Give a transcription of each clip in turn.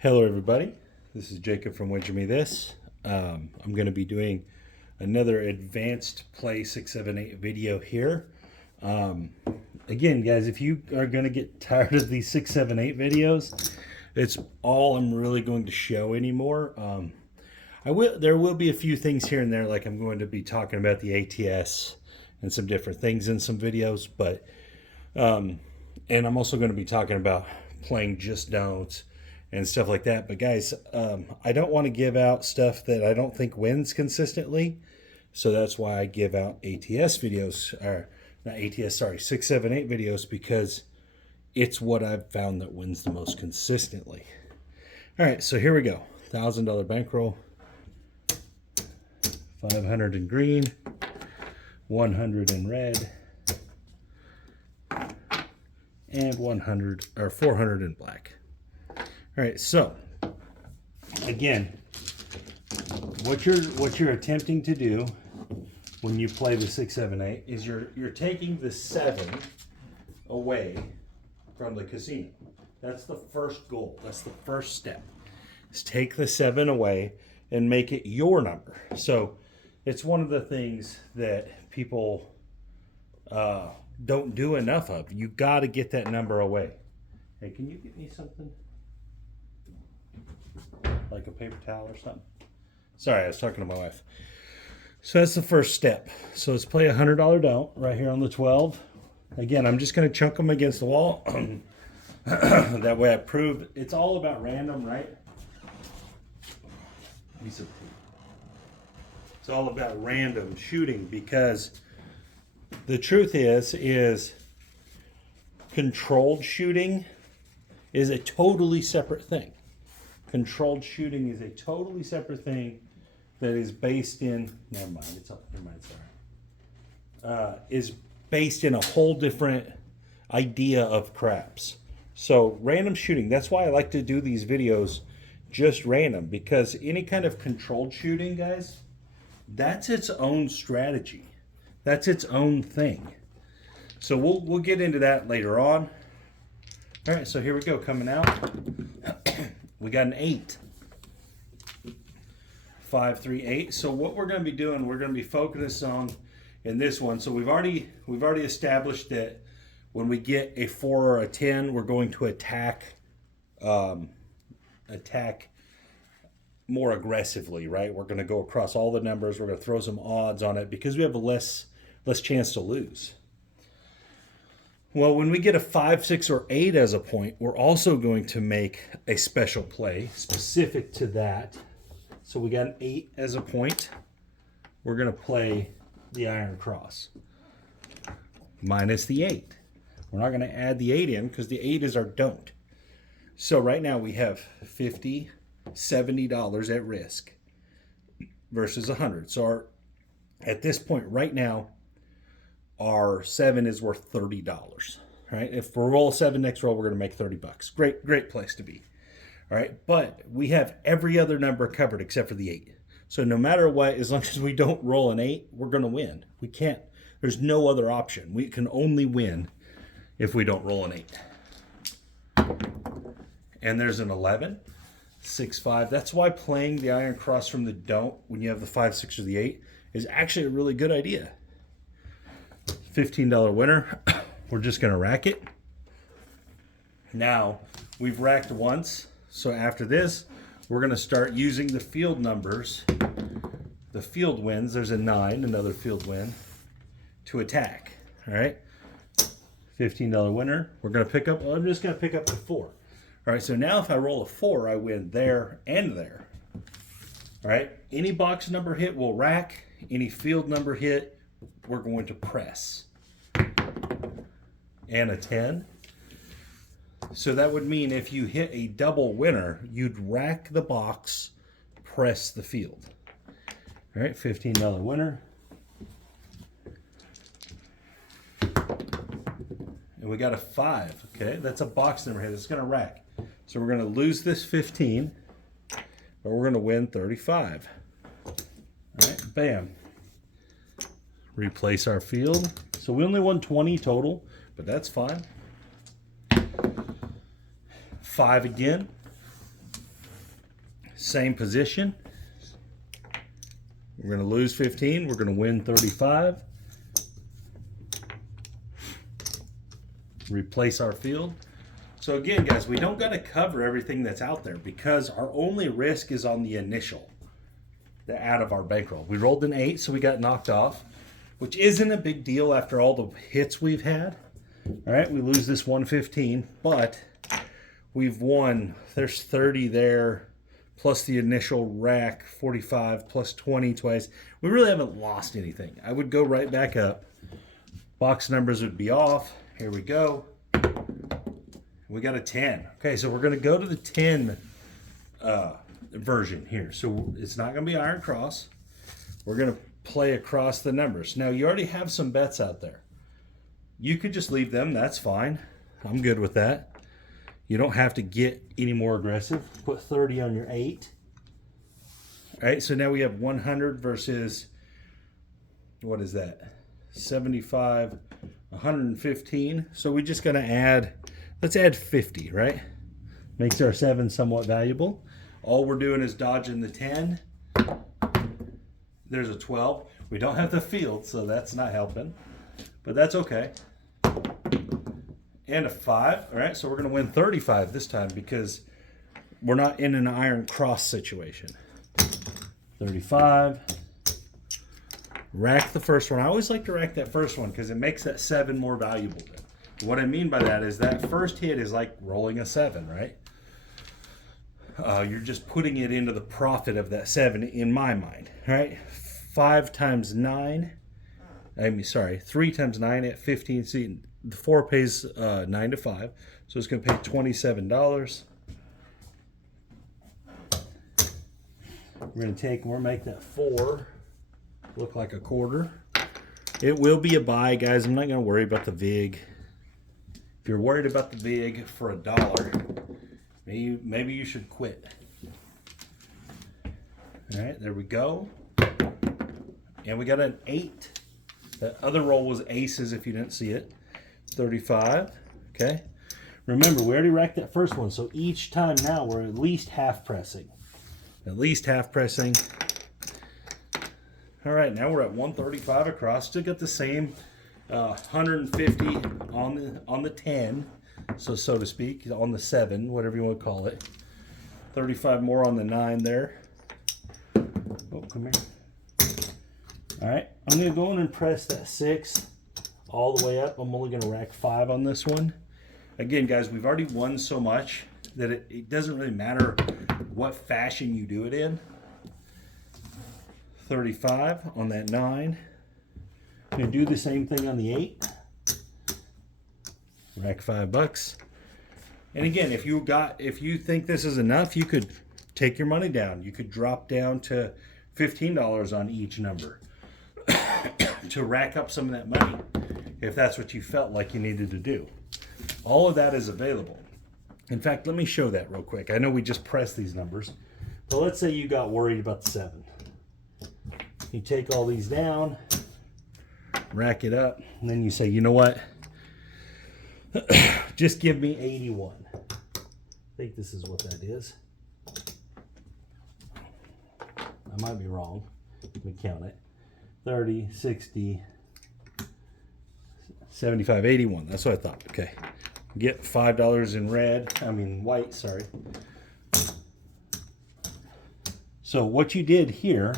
Hello everybody, this is Jacob from Winter Me This. I'm going to be doing another advanced play 678 video here. Again guys, if you are going to get tired of these 678 videos, it's all I'm really going to show anymore. There will be a few things here and there, like I'm going to be talking about the ATS and some different things in some videos, but and I'm also going to be talking about playing just don'ts and stuff like that. But guys, I don't want to give out stuff that I don't think wins consistently, so that's why I give out ATS videos, or not ATS, sorry, 678 videos, because it's what I've found that wins the most consistently. All right, so here we go. $1,000 bankroll, 500 in green, 100 in red, and 100 or 400 in black. All right, so again, what you're attempting to do when you play the 678 is you're taking the 7 away from the casino. That's the first goal. That's the first step. Is take the 7 away and make it your number. So it's one of the things that people don't do enough of. You got to get that number away. Hey, can you get me something? Like a paper towel or something? Sorry, I was talking to my wife. So that's the first step. So let's play a $100 don't right here on the 12. Again, I'm just going to chunk them against the wall. That way I prove it's all about random, right? It's all about random shooting, because the truth is controlled shooting is a totally separate thing. Controlled shooting is a totally separate thing that is based in, is based in a whole different idea of craps. So random shooting, that's why I like to do these videos just random, because any kind of controlled shooting, guys, that's its own strategy. That's its own thing. So we'll get into that later on. All right, so here we go, coming out. We got an 8. 5, 3, 8. So what we're going to be doing, we're going to be focusing on in this one. So we've already established that when we get a 4 or a 10, we're going to attack more aggressively, right? We're going to go across all the numbers. We're going to throw some odds on it because we have a less chance to lose. Well, when we get a 5, 6, or 8 as a point, we're also going to make a special play specific to that. So we got an 8 as a point. We're going to play the iron cross minus the 8. We're not going to add the 8 in because the 8 is our don't. So right now we have $50, $70 at risk versus 100. So at this point right now, our 7 is worth $30. Right? If we roll a 7 next roll, we're going to make $30. Great place to be. All right, but we have every other number covered except for the 8. So no matter what, as long as we don't roll an 8, we're going to win. We can't. There's no other option. We can only win if we don't roll an 8. And there's an 11, 6, 5. That's why playing the iron cross from the don't when you have the 5, 6, or the 8 is actually a really good idea. $15 winner. We're just going to rack it. Now, we've racked once, so after this, we're going to start using the field numbers, the field wins. There's a 9, another field win, to attack. All right? $15 winner. We're going to pick up, I'm just going to pick up the 4. All right, so now if I roll a 4, I win there and there. All right? Any box number hit will rack. Any field number hit, we're going to press. And a 10. So that would mean if you hit a double winner, you'd rack the box, press the field. All right, $15 winner. And we got a 5, okay? That's a box number hit. It's going to rack. So we're going to lose this 15, but we're going to win 35. All right, bam. Replace our field. So we only won 20 total, but that's fine. 5 again. same position. We're going to lose 15. We're going to win 35. Replace our field. So again, guys, we don't got to cover everything that's out there because our only risk is on the initial, the out of our bankroll. We rolled an 8, so we got knocked off, which isn't a big deal after all the hits we've had. All right, we lose this 115, but we've won. There's 30 there, plus the initial rack, 45, plus 20 twice. We really haven't lost anything. I would go right back up. Box numbers would be off. Here we go. We got a 10. Okay, so we're going to go to the 10 version here. So it's not going to be Iron Cross. We're going to play across the numbers. Now, you already have some bets out there. You could just leave them. That's fine. I'm good with that. You don't have to get any more aggressive. Put 30 on your 8. All right, so now we have 100 versus, what is that? 75, 115. So we're just going to add, let's add 50, right? Makes our 7 somewhat valuable. All we're doing is dodging the 10. There's a 12. We don't have the field, so that's not helping. But that's okay. And a 5. All right, so we're going to win 35 this time because we're not in an Iron Cross situation. 35. Rack the first one. I always like to rack that first one because it makes that 7 more valuable. What I mean by that is that first hit is like rolling a 7, right? You're just putting it into the profit of that 7 in my mind, right? 5 times 9. 3 times 9 at 15. See, the 4 pays 9 to 5, so it's going to pay $27. We're going to make that 4 look like a quarter. It will be a buy, guys. I'm not going to worry about the VIG. If you're worried about the VIG for $1, maybe you should quit. All right, there we go. And we got an 8. That other roll was aces if you didn't see it. 35. Okay. Remember, we already racked that first one, so each time now we're at least half pressing. At least half pressing. All right, now we're at 135 across. Still got the same 150 on the 10, so to speak, on the 7, whatever you want to call it. 35 more on the 9 there. Oh, come here. All right, I'm going to go in and press that 6 all the way up. I'm only going to rack 5 on this one. Again, guys, we've already won so much that it doesn't really matter what fashion you do it in. 35 on that 9. I'm going to do the same thing on the 8. Rack $5. And again, if you think this is enough, you could take your money down. You could drop down to $15 on each number to rack up some of that money if that's what you felt like you needed to do. All of that is available. In fact, let me show that real quick. I know we just pressed these numbers, but let's say you got worried about the 7. You take all these down, rack it up, and then you say, you know what? Just give me 81. I think this is what that is. I might be wrong. Let me count it. 30, 60, 75, 81. That's what I thought. Okay. Get $5 in white, sorry. So what you did here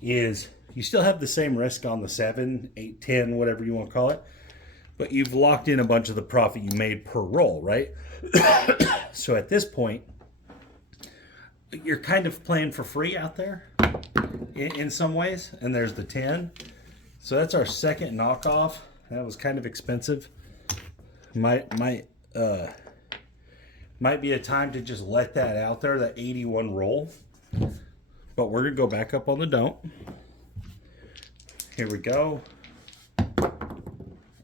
is you still have the same risk on the 7, 8, 10, whatever you want to call it, but you've locked in a bunch of the profit you made per roll, right? So at this point, you're kind of playing for free out there in some ways, and there's the 10. So that's our second knockoff. That was kind of expensive. Might be a time to just let that out there, that 81 roll. But we're going to go back up on the don't. Here we go.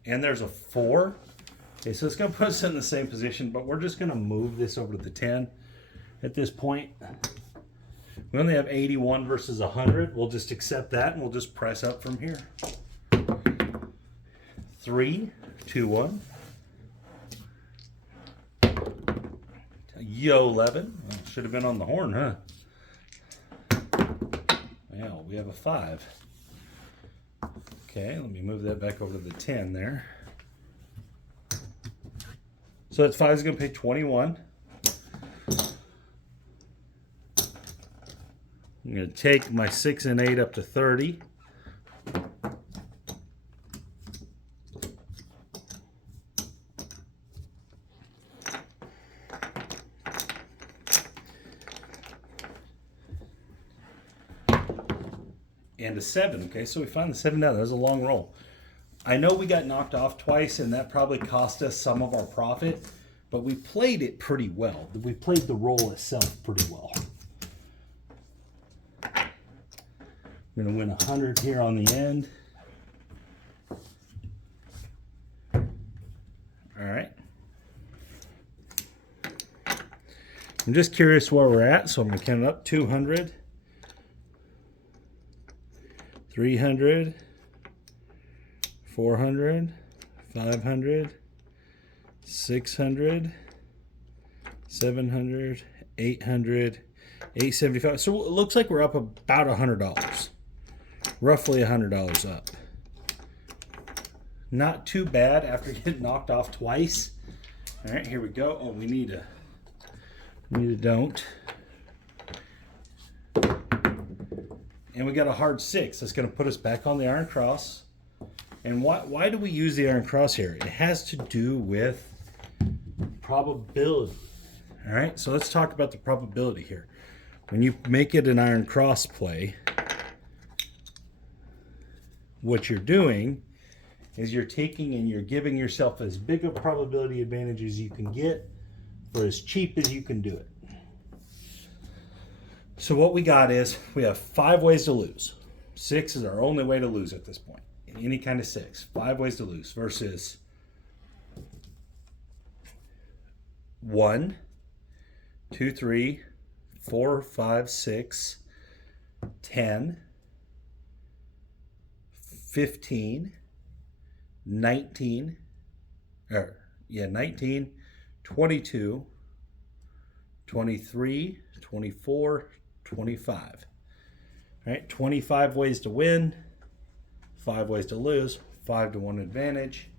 And there's a 4. Okay, so it's going to put us in the same position, but we're just going to move this over to the 10 at this point. We only have 81 versus 100. We'll just accept that, and we'll just press up from here. 3, 2, 1. Yo, 11. Well, should have been on the horn, huh? Well, we have a 5. Okay, let me move that back over to the 10 there. So that 5 is going to pay 21. I'm going to take my 6 and 8 up to 30. And a 7. Okay, so we found the 7 down. That was a long roll. I know we got knocked off twice, and that probably cost us some of our profit, but we played it pretty well. We played the roll itself pretty well. I'm going to win 100 here on the end. All right. I'm just curious where we're at, so I'm going to count it up. 200. 300, 400, 500, 600, 700, 800, 875. So it looks like we're up about $100. Roughly $100 up. Not too bad after getting knocked off twice. All right, here we go. Oh, we need a don't. And we got a hard 6. That's going to put us back on the Iron Cross. And why do we use the Iron Cross here? It has to do with probability. All right, so let's talk about the probability here. When you make it an Iron Cross play, what you're doing is you're taking and you're giving yourself as big a probability advantage as you can get for as cheap as you can do it. So what we got is we have 5 ways to lose. 6 is our only way to lose at this point. Any kind of 6. 5 ways to lose versus 1, 2, 3, 4, 5, 6, 10, 15, 19, 22, 23, 24, 25. All right, 25 ways to win, 5 ways to lose, 5 to 1 advantage.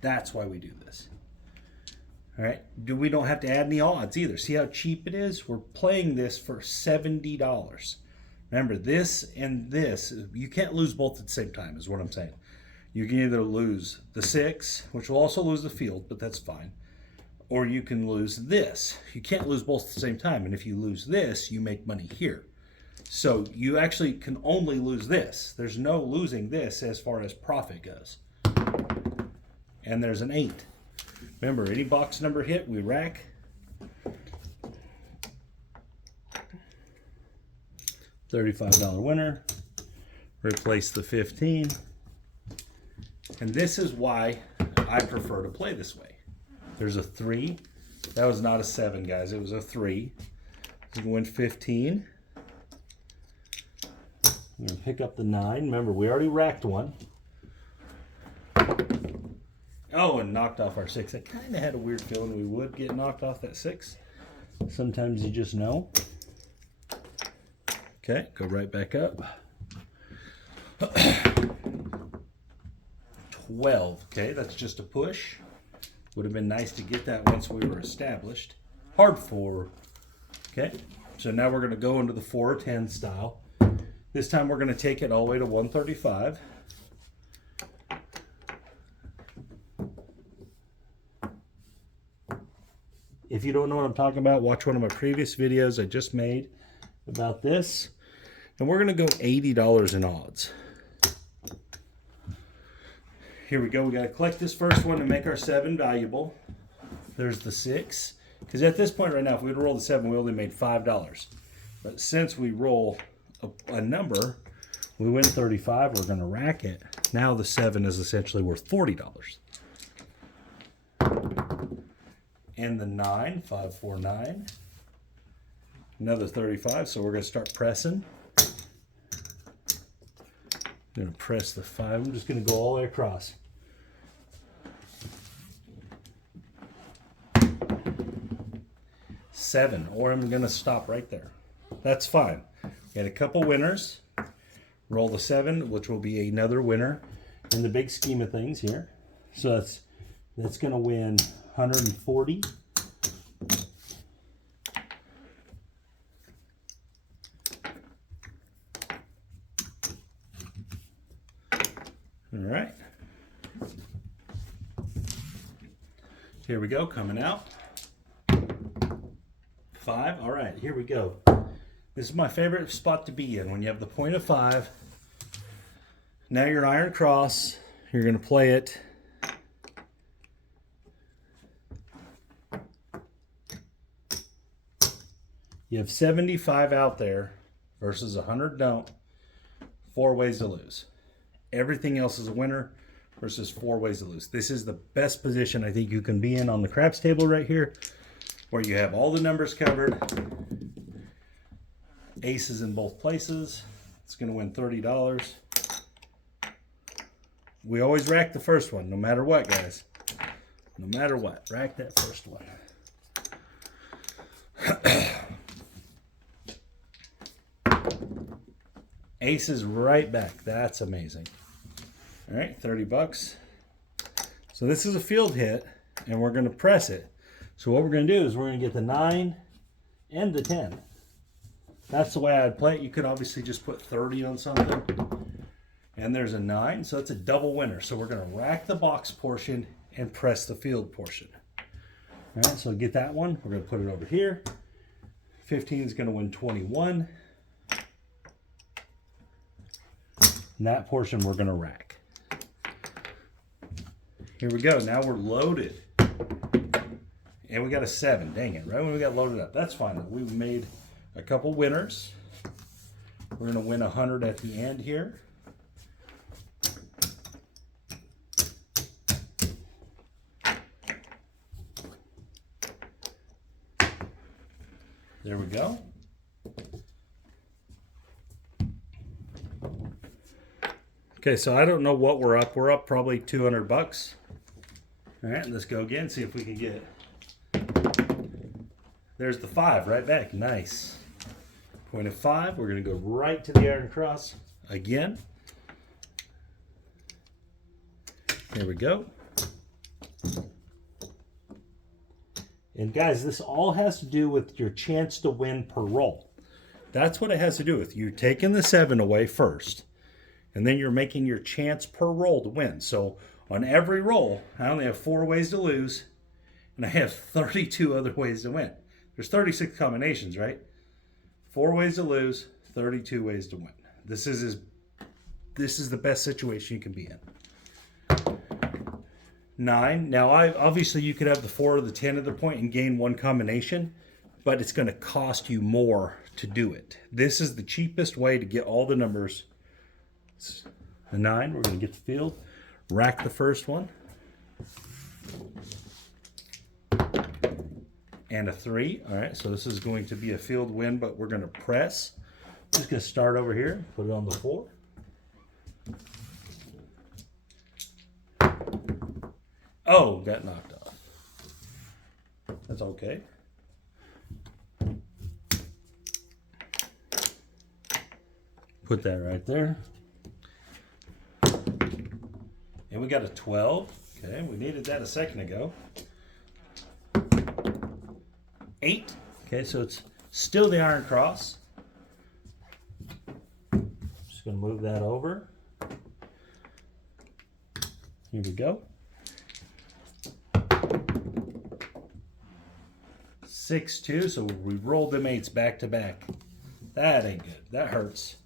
That's why we do this. All right, we don't have to add any odds either. See how cheap it is? We're playing this for $70. Remember, this and this, you can't lose both at the same time is what I'm saying. You can either lose the 6, which will also lose the field, but that's fine. Or you can lose this. You can't lose both at the same time. And if you lose this, you make money here. So you actually can only lose this. There's no losing this as far as profit goes. And there's an 8. Remember, any box number hit, we rack. $35 winner. Replace the 15. And this is why I prefer to play this way. There's a 3. That was not a 7, guys. It was a 3. You can win 15. I'm going to pick up the 9. Remember, we already racked one. Oh, and knocked off our 6. I kind of had a weird feeling we would get knocked off that 6. Sometimes you just know. Okay, go right back up. 12. Okay, that's just a push. Would have been nice to get that once we were established. Hard 4. Okay, so now we're going to go into the 4 or 10 style. This time we're going to take it all the way to 135. If you don't know what I'm talking about, watch one of my previous videos I just made about this. And we're going to go $80 in odds. Here we go. We got to collect this first one to make our 7 valuable. There's the 6. Because at this point right now, if we would roll the 7, we only made $5. But since we roll a number, we win 35. We're going to rack it. Now the 7 is essentially worth $40. And the 9, 5, 4, 9. Another 35. So we're going to start pressing. I'm going to press the 5. I'm just going to go all the way across. 7, or I'm going to stop right there. That's fine. We had a couple winners. Roll the 7, which will be another winner in the big scheme of things here. So that's going to win 140. All right. Here we go, coming out. 5. All right, here we go. This is my favorite spot to be in when you have the point of 5. Now your iron cross, you're going to play it. You have 75 out there versus 100 don't. 4 ways to lose. Everything else is a winner versus 4 ways to lose. This is the best position I think you can be in on the craps table right here, where you have all the numbers covered. Aces in both places. It's going to win $30. We always rack the first one, no matter what, guys. No matter what, rack that first one. Aces right back. That's amazing. All right, $30. So this is a field hit, and we're going to press it. So what we're going to do is we're going to get the 9 and the 10. That's the way I'd play it. You could obviously just put 30 on something. And there's a 9, so it's a double winner. So we're going to rack the box portion and press the field portion. All right, so get that one. We're going to put it over here. 15 is going to win 21. And that portion we're going to rack. Here we go. Now we're loaded. And we got a 7. Dang it. Right when we got loaded up. That's fine. We've made a couple winners. We're going to win 100 at the end here. There we go. Okay, so I don't know what we're up. We're up probably $200. All right, let's go again, see if we can get it. There's the 5 right back. Nice. Point of 5. We're going to go right to the iron cross again. There we go. And guys, this all has to do with your chance to win per roll. That's what it has to do with. You're taking the 7 away first, and then you're making your chance per roll to win. So on every roll, I only have 4 ways to lose, and I have 32 other ways to win. There's 36 combinations, right? 4 ways to lose, 32 ways to win. This is the best situation you can be in. 9. Now, obviously you could have the 4 or the 10 at the point and gain 1 combination, but it's going to cost you more to do it. This is the cheapest way to get all the numbers. The 9, we're going to get the field, rack the first one, and a 3. All right, so this is going to be a field win, but we're going to press. I'm just going to start over here, put it on the 4. Oh, got knocked off. That's okay. Put that right there. And we got a 12. Okay, we needed that a second ago. 8. Okay, so it's still the iron cross. Just going to move that over. Here we go. 6, 2, so we rolled them 8s back to back. That ain't good. That hurts.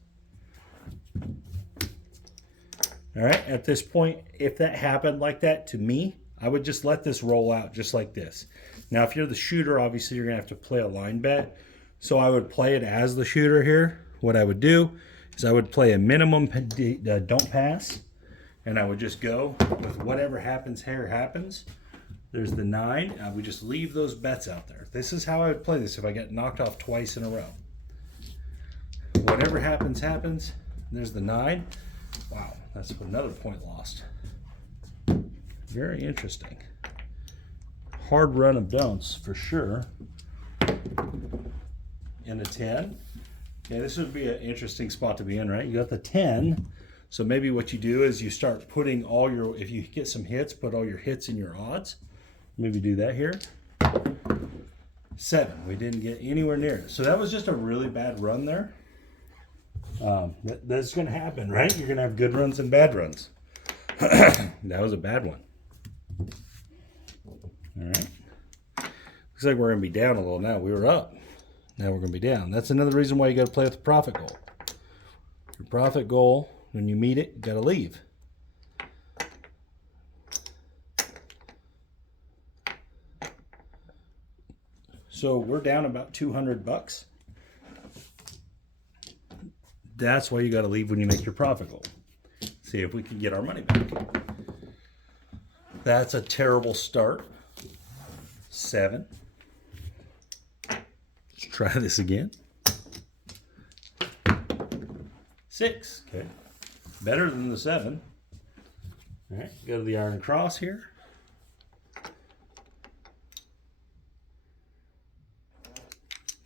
All right, at this point, if that happened like that to me, I would just let this roll out just like this. Now, if you're the shooter, obviously you're going to have to play a line bet. So I would play it as the shooter here. What I would do is I would play a minimum don't pass, and I would just go with whatever happens here happens. There's the 9. I would just leave those bets out there. This is how I would play this if I got knocked off twice in a row. Whatever happens, happens. There's the 9. Wow, that's another point lost. Very interesting. Hard run of don'ts for sure. All and a 10. Okay, this would be an interesting spot to be in, right? You got the 10. So maybe what you do is you start putting all your, if you get some hits, put all your hits in your odds. Maybe do that here. 7. We didn't get anywhere near it. So that was just a really bad run there. That's going to happen, right? You're going to have good runs and bad runs. That was a bad one. All right. Looks like we're going to be down a little now. We were up. Now we're going to be down. That's another reason why you got to play with the profit goal. Your profit goal, when you meet it, you got to leave. So we're down about $200. That's why you got to leave when you make your profit goal. See if we can get our money back. That's a terrible start. 7. Let's try this again. 6. Okay. Better than the 7. All right. Go to the iron cross here.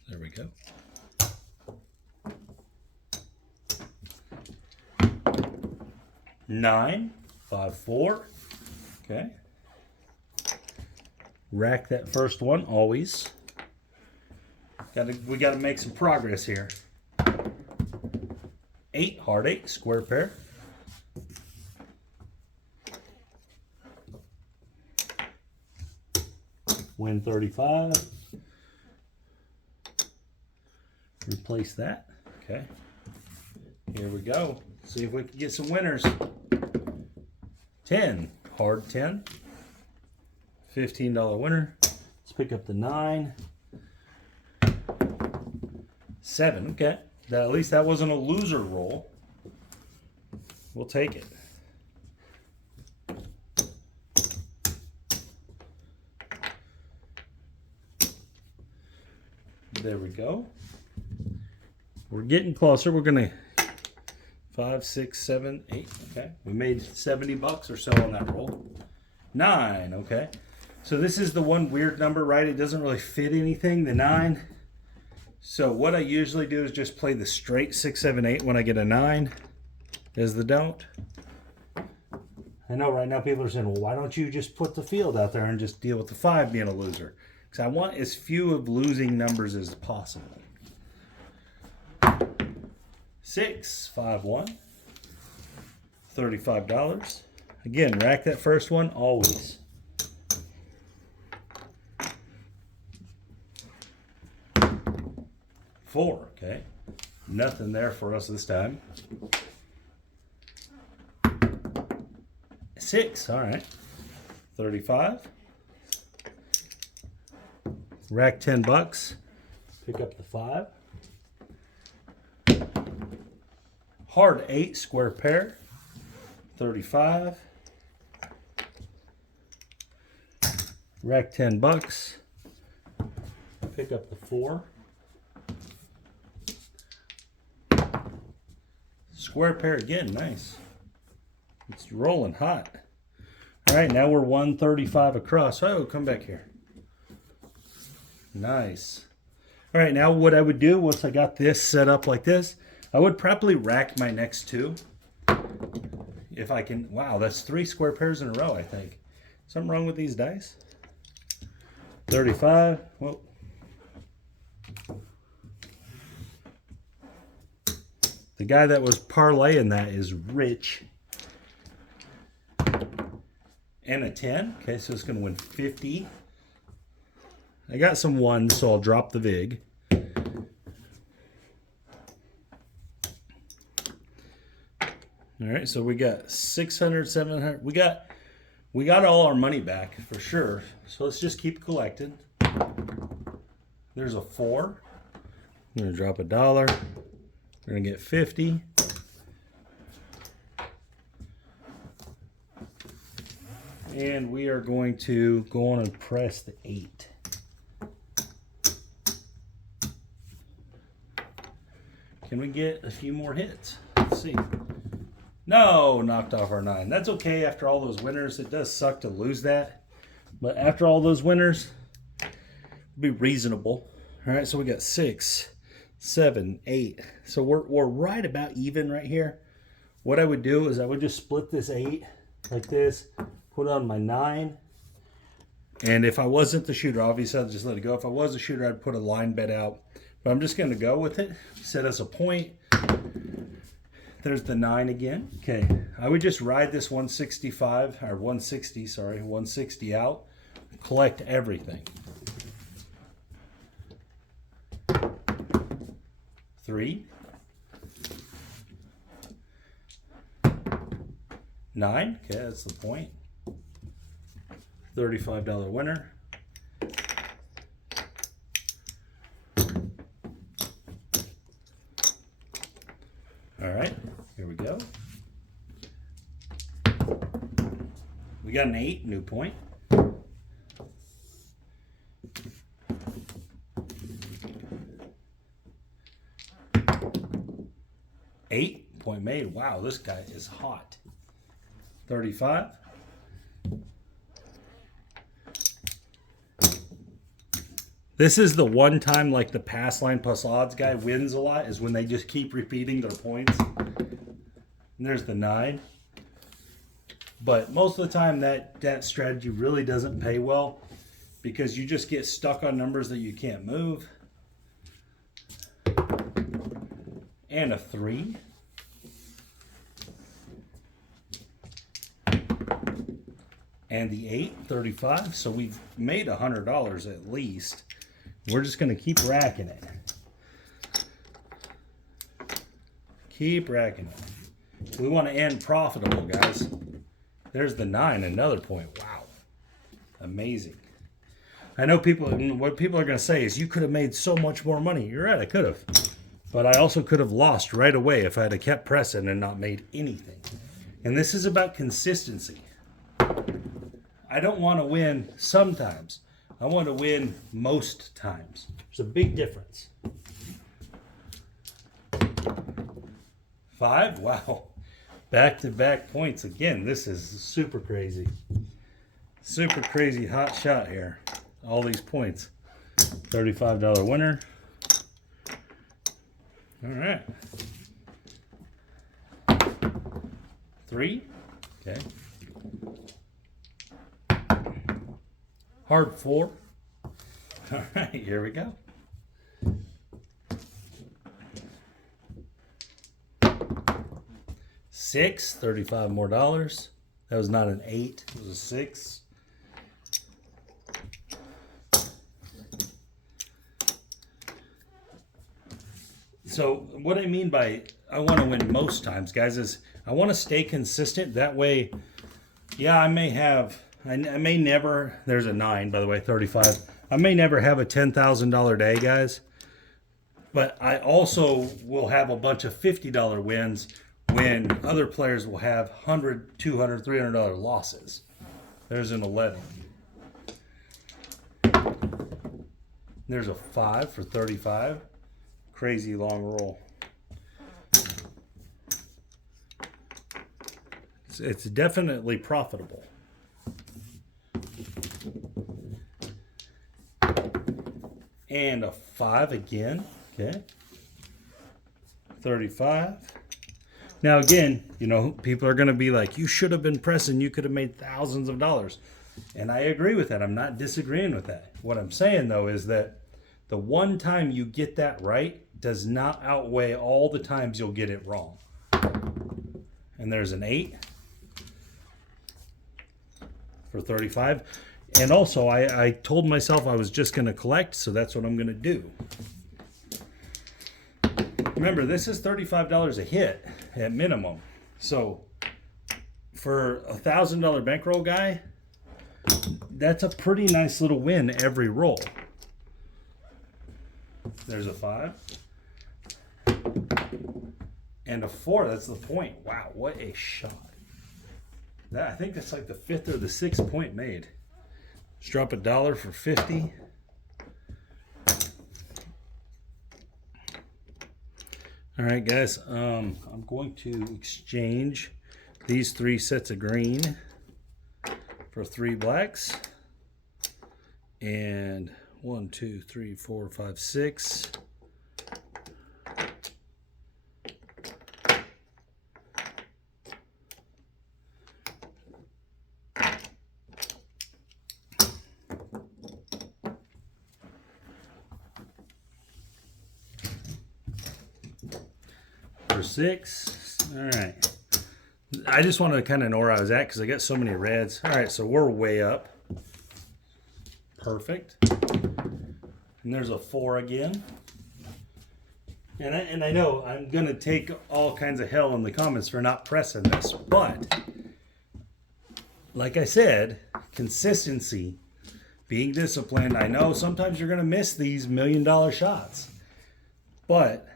There we go. 9, 5, 4. Okay. Rack that first one always. We gotta make some progress here. 8, hard 8, square pair. Win 35. Replace that. Okay. Here we go. See if we can get some winners. 10, hard 10. $15 winner. Let's pick up the 9. 7, okay. At least that wasn't a loser roll. We'll take it. There we go. We're getting closer. We're gonna 5, 6, 7, 8. Okay. We made $70 or so on that roll. 9, okay. So this is the one weird number, right? It doesn't really fit anything, the 9. So what I usually do is just play the straight 6, 7, 8 when I get a 9 as the don't. I know right now people are saying, well, why don't you just put the field out there and just deal with the 5 being a loser? Because I want as few of losing numbers as possible. 6, 5, 1. $35. Again, rack that first one always. 4, okay. Nothing there for us this time. 6, all right. 35. Rack $10. Pick up the 5. Hard 8, square pair. 35. Rack $10. Pick up the 4. Square pair again, nice. It's rolling hot. All right, now we're 135 across. Oh, come back here. Nice. All right, now what I would do once I got this set up like this, I would probably rack my next 2. If I can, wow, that's 3 square pairs in a row, I think. Something wrong with these dice? 35, well. The guy that was parlaying that is rich. And a 10. Okay, so it's going to win 50. I got some 1s, so I'll drop the VIG. All right, so we got 600, 700. We got all our money back for sure. So let's just keep collecting. There's a 4. I'm going to drop $1. We're going to get 50. And we are going to go on and press the 8. Can we get a few more hits? Let's see. No, knocked off our 9. That's okay after all those winners. It does suck to lose that. But after all those winners, it'll be reasonable. All right, so we got 6, 7, 8. So we're right about even right here. What I would do is I would just split this 8 like this, put on my 9. And if I wasn't the shooter, obviously I'd just let it go. If I was a shooter, I'd put a line bet out. But I'm just going to go with it. Set as a point. There's the 9 again. Okay, I would just ride this 165, or 160, sorry, 160 out. Collect everything. 3. 9, okay, that's the point. $35 winner. All right, here we go. We got an 8, new point. Point made. Wow, this guy is hot. 35. This is the one time like the pass line plus odds guy wins a lot, is when they just keep repeating their points. And there's the 9. But most of the time that strategy really doesn't pay well, because you just get stuck on numbers that you can't move. And a 3. And the 8, 35. So we've made $100 at least. We're just going to keep racking it. Keep racking it. We want to end profitable, guys. There's the 9, another point. Wow. Amazing. I know what people are going to say is, you could have made so much more money. You're right, I could have. But I also could have lost right away if I had kept pressing and not made anything. And this is about consistency. I don't want to win sometimes. I want to win most times. There's a big difference. 5, wow. Back-to-back points again. This is super crazy. Super crazy hot shot here. All these points. $35 winner. All right. 3. Okay. Hard 4. All right, here we go. 6, $35 more. That was not an 8, it was a 6. So what I mean by I want to win most times, guys, is I want to stay consistent. That way, yeah, I may never, there's a 9, by the way, 35. I may never have a $10,000 day, guys. But I also will have a bunch of $50 wins when other players will have $100, $200, $300 losses. There's an 11. There's a 5 for 35. Crazy long roll. It's definitely profitable. And a 5 again. Okay. 35. Now again, you know, people are going to be like, you should have been pressing. You could have made thousands of dollars. And I agree with that. I'm not disagreeing with that. What I'm saying, though, is that the one time you get that right does not outweigh all the times you'll get it wrong. And there's an 8 for 35. And also, I told myself I was just going to collect, so that's what I'm going to do. Remember, this is $35 a hit at minimum. So for a $1,000 bankroll guy, that's a pretty nice little win every roll. There's a 5. And a 4, that's the point. Wow, what a shot. I think that's like the 5th or the 6th point made. Let's drop $1 for 50. All right, guys, I'm going to exchange these 3 sets of green for 3 blacks and 1, 2, 3, 4, 5, 6. For 6. All right. I just wanted to kind of know where I was at because I got so many reds. All right, so we're way up. Perfect. And there's a 4 again. And I know I'm going to take all kinds of hell in the comments for not pressing this. But, like I said, consistency, being disciplined. I know sometimes you're going to miss these $1 million shots. But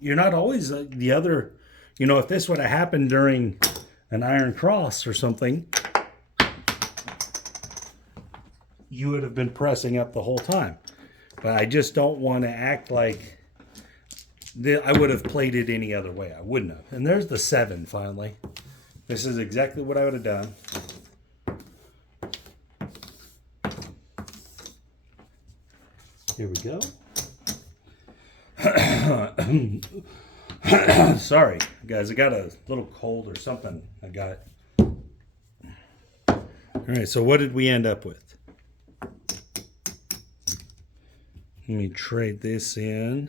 you're not always the other. You know, if this would have happened during an Iron Cross or something, you would have been pressing up the whole time. But I just don't want to act like I would have played it any other way. I wouldn't have. And there's the 7 finally. This is exactly what I would have done. Here we go. Sorry, guys. I got a little cold or something. I got. All right, so what did we end up with? Let me trade this in.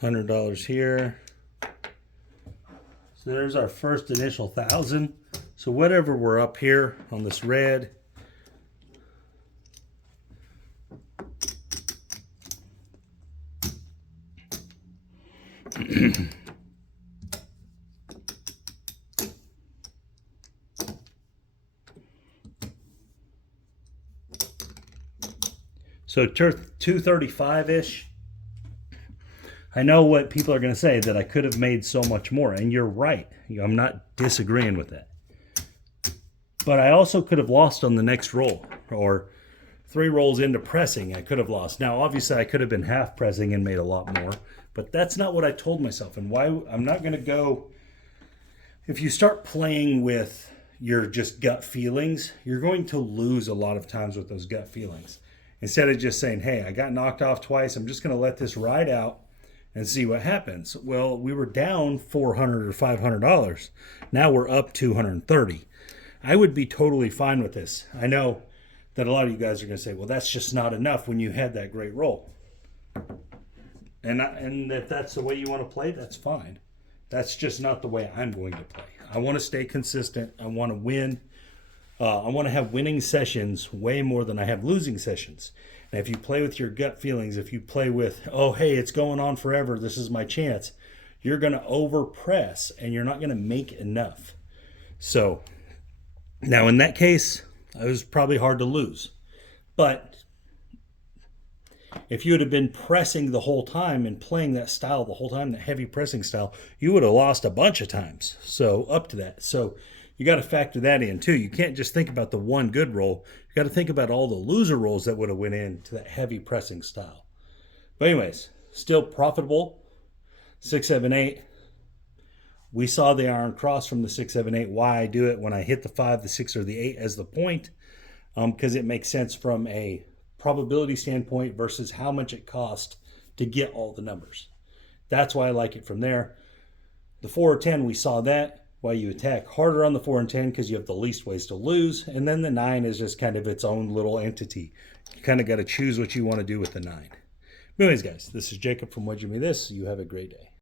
$100 here. So there's our first initial 1,000. So whatever we're up here on this red. So 235-ish. I know what people are going to say, that I could have made so much more. And you're right. I'm not disagreeing with that. But I also could have lost on the next roll. Or 3 rolls into pressing, I could have lost. Now, obviously, I could have been half pressing and made a lot more. But that's not what I told myself. And why I'm not going to go... If you start playing with your just gut feelings, you're going to lose a lot of times with those gut feelings. Instead of just saying, hey, I got knocked off twice. I'm just going to let this ride out and see what happens. Well, we were down $400 or $500. Now we're up $230. I would be totally fine with this. I know that a lot of you guys are going to say, well, that's just not enough when you had that great roll. And if that's the way you want to play, that's fine. That's just not the way I'm going to play. I want to stay consistent. I want to win. I want to have winning sessions way more than I have losing sessions. And if you play with your gut feelings, if you play with, oh, hey, it's going on forever, this is my chance, you're going to overpress and you're not going to make enough. So now in that case, it was probably hard to lose. But if you would have been pressing the whole time and playing that style the whole time, that heavy pressing style, you would have lost a bunch of times. So up to that. So you got to factor that in too. You can't just think about the one good roll. You got to think about all the loser rolls that would have went into that heavy pressing style. But anyways, still profitable. 6, 7, 8. We saw the Iron Cross from the 6, 7, 8. Why I do it when I hit the 5, the 6, or the 8 as the point, because it makes sense from a probability standpoint versus how much it cost to get all the numbers. That's why I like it from there. The 4 or 10, we saw that. Why you attack harder on the 4 and 10 because you have the least ways to lose. And then the 9 is just kind of its own little entity. You kind of got to choose what you want to do with the 9. Anyways, guys, this is Jacob from What'd You Me This. You have a great day.